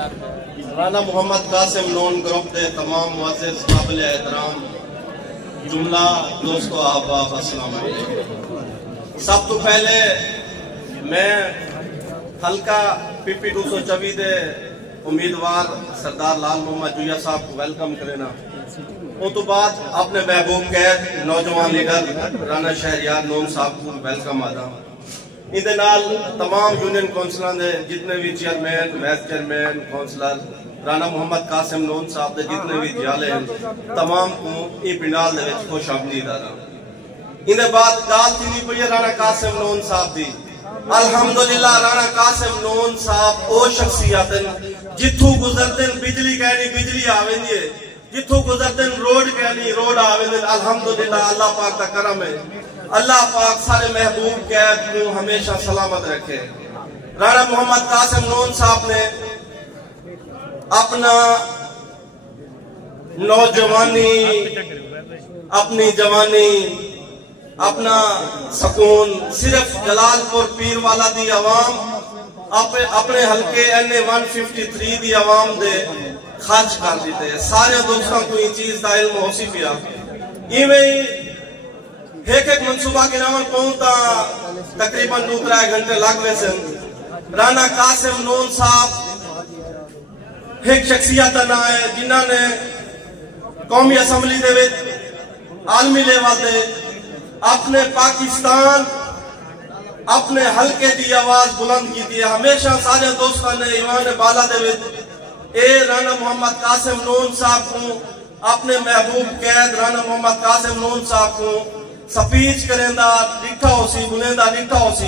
رانا محمد قاسم نون group دے تمام معزز قابل احترام جملہ دوستو احباب السلام علیکم۔ سب تو پہلے میں حلقہ پی پی 224 دے امیدوار سردار لال محمد جویا صاحب کو ویلکم کرنا، ان تو بعد اپنے محبوب قید نوجوان لیڈر رانا شہریار نون صاحب کو ویلکم آدھا۔ ان دے نال تمام یونین کونسلر دے جتنے بھی chairman vice chairman councillor Rana Muhammad Qasim Noon Sahib دے جتنے بھی جالے ہیں تمام کو این پنڈال دے وچ خوش آمدید آدھا۔ ان دے بعد گال تھی نہیں پڑی رانا قاسم نون صاحب دی۔ الحمدللہ رانا قاسم نون صاحب او شخصیت جتھو گزردن بجلی کہنی بجلی آویں دیئے، جتھو گزردن روڈ کہنی روڈ آویں دیئے۔ الحمدللہ اللہ پاک تا کرم ہے، اللہ پاک سارے محبوب قید کو ہمیشہ سلامت رکھے۔ رانا محمد قاسم نون صاحب نے اپنا نوجوانی، اپنی جوانی، اپنا سکون صرف جلال پور پیر والا دی عوام اپنے حلقے NA-153 دی عوام دے خرچ کر دیتے ہیں۔ سارے دوستوں کو یہ چیز دا علم ہو سی پیا۔ یہ میں ایک منصوبہ کے نام پہنچتا تقریباً 2-3 گھنٹے لگ گئے سے۔ رانا قاسم نون صاحب ایک شخصیت نہ ہے جنہاں نے قومی اسمبلی دے وچ عالمی لیول دے اپنے پاکستان اپنے حلقے دی آواز بلند کی دی ہے۔ ہمیشہ سارے دوستان نے ایوان بالا دے وچ اے رانا محمد قاسم نون صاحب کو اپنے محبوب قید رانا محمد قاسم نون صاحب کو سپیچ کریں دا لٹھا ہو سی بلیں دا لٹھا ہو سی۔